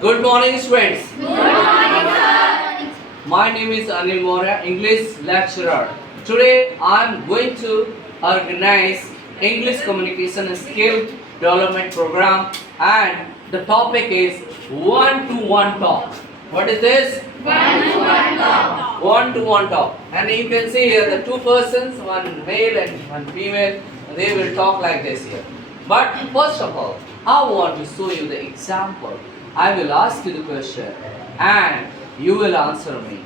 Good morning, students. Good morning, sir. My name is Anil Moria, English lecturer. Today I am going to organize English communication skill development program, and the topic is one-to-one talk. What is this? One-to-one talk. One-to-one talk. And you can see here the two persons, one male and one female, they will talk like this here. But first of all, I want to show you the example. I will ask you the question and you will answer me.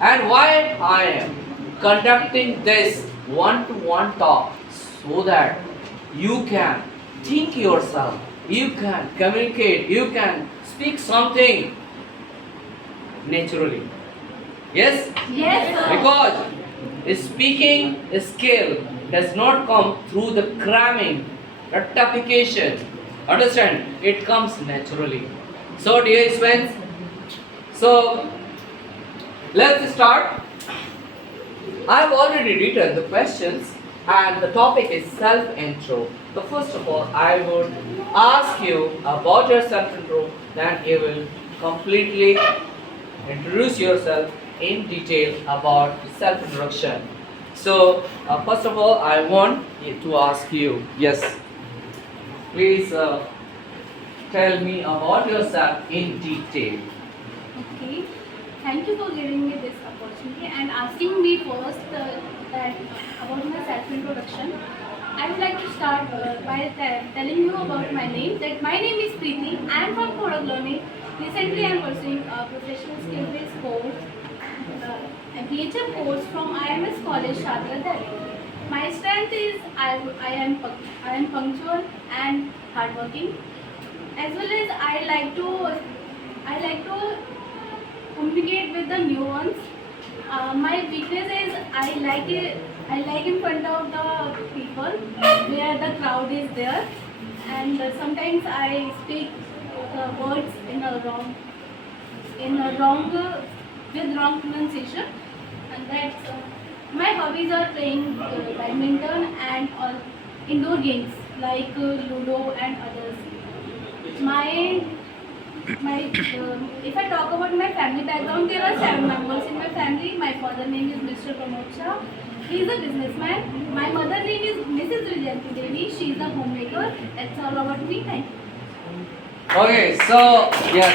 And why I am conducting this one-to-one talk, so that you can think yourself, you can communicate, you can speak something naturally. Yes? Yes, sir. Because speaking skill does not come through the cramming, rectification. Understand? It comes naturally. So, dear friends, so let's start. I have already written the questions, and the topic is self-intro. So, first of all, I would ask you about your self-intro, then you will completely introduce yourself in detail about self-introduction. So, first of all, I want to ask you, yes, please tell me about yourself in detail. Okay. Thank you for giving me this opportunity and asking me first that about my self-introduction. I would like to start by telling you about my name. That my name is Preeti. I am from product learning. Recently, I am pursuing a professional skill-based course, a BHF course from IMS College, Shadra, Delhi. My strength is I am punctual and hardworking. As well as I like to communicate with the new ones. My weakness is I like in front of the people where the crowd is there, and sometimes I speak the words with wrong pronunciation, and that's my hobbies are playing badminton and indoor games like Ludo and others. My if I talk about my family background, there are 7 members in my family. My father name is Mr. Pramod Shah. He is a businessman. My mother name is Mrs. Vijayanti Devi. She is a homemaker. That's all about me. Thank you. Okay, so yes.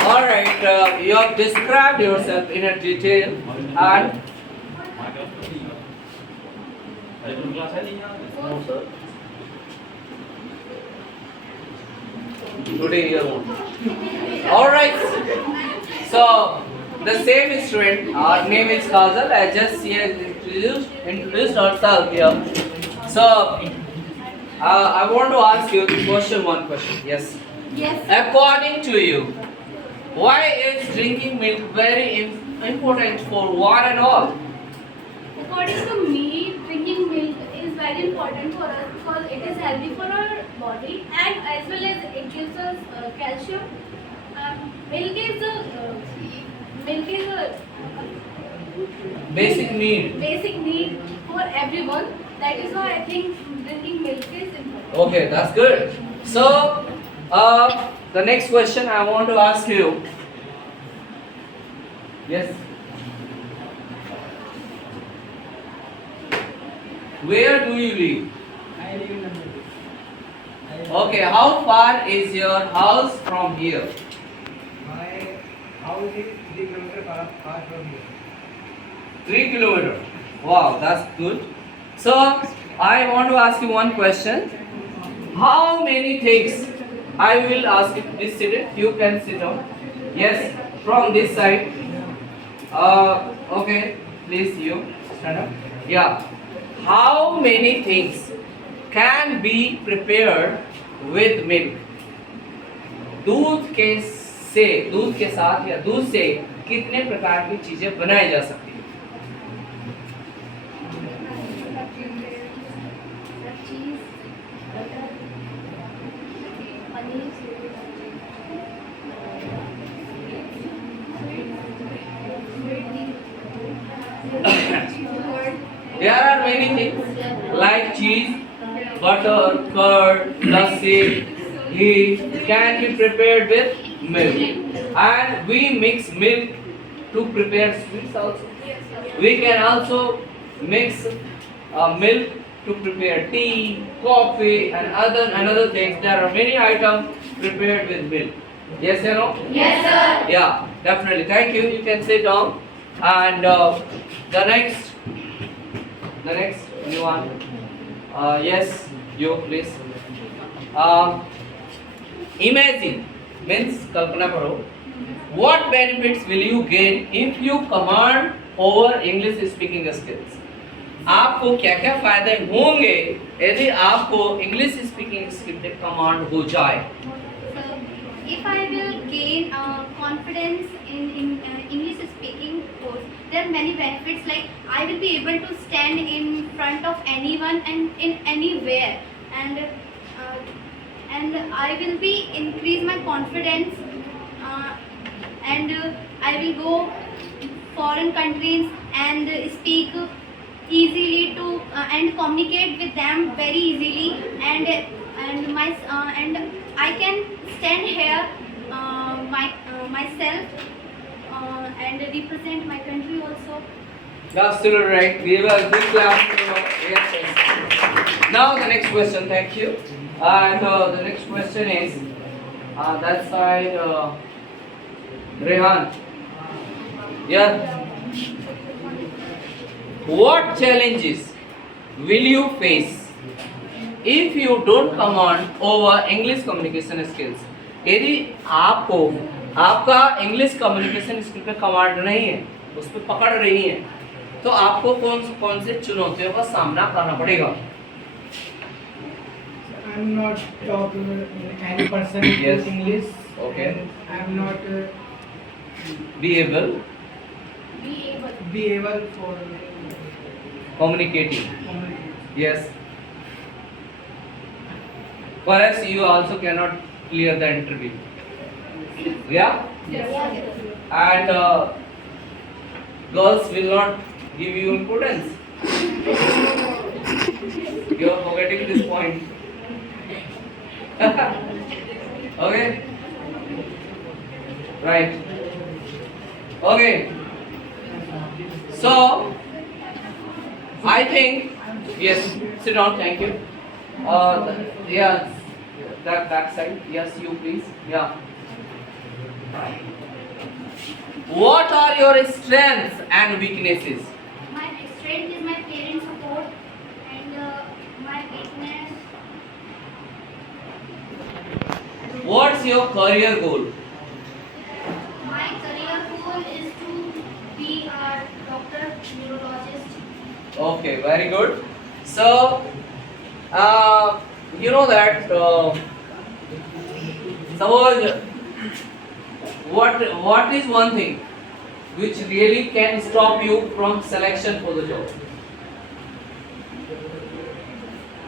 All right, you have described yourself in a detail, and no, sir. Today here only. All right. So the same student, our name is Kazal. I just here introduced herself here. So I want to ask you one question. Yes. Yes. According to you, why is drinking milk very important for one and all? According to me, drinking milk is very important for us because it is healthy for our body and as well as it gives us calcium. Milk is a Basic need. basic need for everyone. That is why I think drinking milk is important. Okay, that's good. So, the next question I want to ask you. Yes. Where do you live? I live in London. Okay, how far is your house from here? My house is 3 kilometers far from here. 3 kilometers. Wow, that's good. So, I want to ask you one question. How many things? I will ask you, please sit it. You can sit down. Yes, from this side. Okay, please you stand up. Yeah. How many things can be prepared with milk? दूध के साथ या दूध से कितने प्रकार की चीजें बनाई जा सकती है? Cheese, butter, paneer, There are many things like cheese, butter, curd, lassi, he can be prepared with milk. And we mix milk to prepare sweets also. We can also mix milk to prepare tea, coffee, and other things. There are many items prepared with milk. Yes or no? Yes, sir. Yeah, definitely. Thank you. You can sit down. And the next new one. Yes, you please. Imagine means kalpana karo. What benefits will you gain if you command over English speaking skills? आपको क्या क्या फायदे होंगे यदि आपको English speaking skill पे command हो जाए? If I will gain confidence in English speaking course, there are many benefits. Like I will be able to stand in front of anyone and in anywhere, and I will be increase my confidence, and I will go foreign countries and speak easily to and communicate with them very easily, and I can stand here myself and represent my country also. Absolutely right. Give a big clap to yes, yes. Now the next question. Thank you. And the next question is that side. Rehan. Yeah. What challenges will you face if you don't command over English communication skills? यदि आपको आपका English communication skill पे command नहीं है, उस पर पकड़ रही है, तो आपको कौन से चुनौतियों का सामना करना पड़ेगा? I'm not talking with any person Yes. with English. Okay. And I'm not Be able be able for communicating. communication. Yes. Perhaps you also cannot clear the interview. Yeah. And girls will not give you importance. You are forgetting this point. Okay. Right. Okay. So I think yes. Sit down. Thank you. Yeah. That back side. Yes, you please. Yeah. What are your strengths and weaknesses? My strength is my parent support, and my weakness. What's your career goal? My career goal is to be a doctor, neurologist. Okay, very good. So, you know that suppose what is one thing which really can stop you from selection for the job?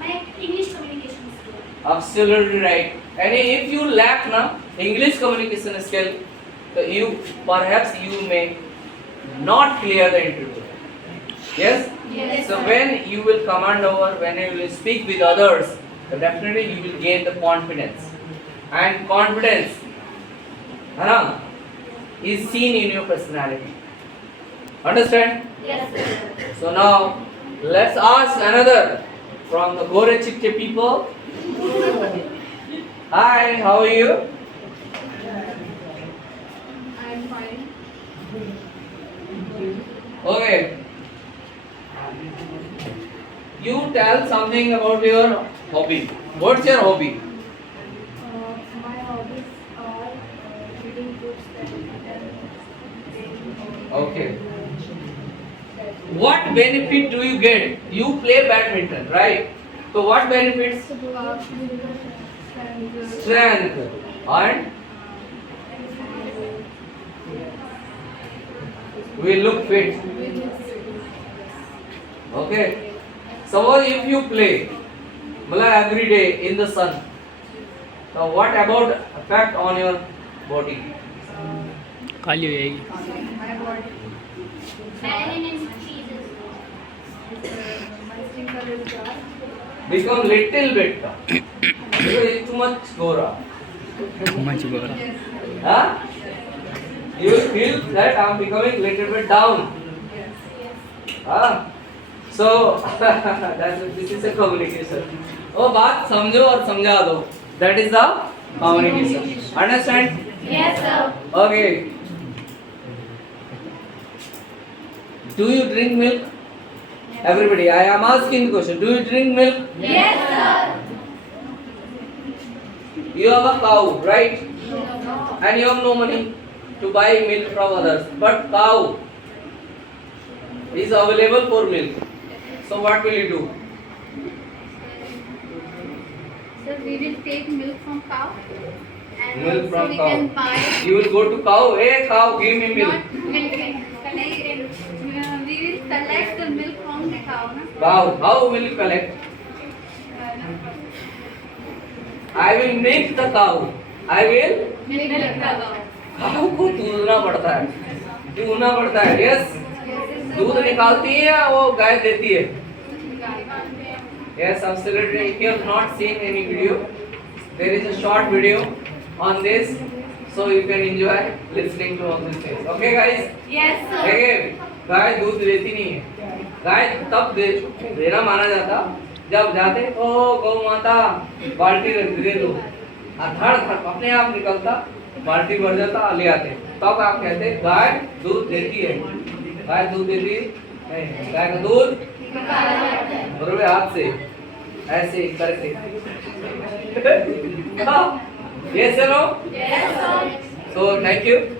My English communication skill. Absolutely right. And if you lack English communication skill, so you perhaps you may not clear the interview. Yes? Yes, So sir. when you will command over, when you will speak with others, so definitely you will gain the confidence. And confidence is seen in your personality. Understand? Yes, sir. So now let's ask another from the Gore Chitte people. Hi, how are you? I'm fine. Okay. You tell something about your hobby. What's your hobby? My hobbies are reading books Okay. What benefit do you get? You play badminton, right? So what benefits? Strength and we look fit. Okay. Suppose if you play every day in the sun, so what about effect on your body? खाली हो जाएगी. My body, Melanin and cheeses. my skin color is dark become little bit tough. Because it's too much gora. much better. Huh? You will feel that I'm becoming little bit down. Huh? So this is a communication. वो बात समझो और समझा दो. That is the communication. Understand? Yes, sir. Okay. Do you drink milk? Everybody, I am asking the question. Do you drink milk? Yes, sir. You have a cow, right? And you have no money to buy milk from others. But cow is available for milk. So what will you do? So we will take milk from cow and Milk also from we cow. can buy You will go to cow. Hey cow, give me milk. not milk. We will collect the milk from the cow, na? Cow, how will you collect? I will milk the cow. I will. Milk the cow. Cow को दूधना पड़ता है. दूधना पड़ता है. Yes. दूध निकालती है या वो गाय देती है? Yes, absolutely. If you have not seen any video, there is a short video on this, so you can enjoy listening to all these things. Okay, guys? Yes, sir. देखिए, गाय दूध देती नहीं है. गाय तब देना माना जाता जब जाते ओ गौ माता बाल्टी दे दो. धड़ धड़ अपने आप निकलता, बाल्टी भर जाता, ले आते. तब आप कहते गाय दूध देती है. गाय दूध देती नहीं, गाय का दूध बरोबर हाथ से ऐसे करके. Yes or no? Yes, sir. So thank you.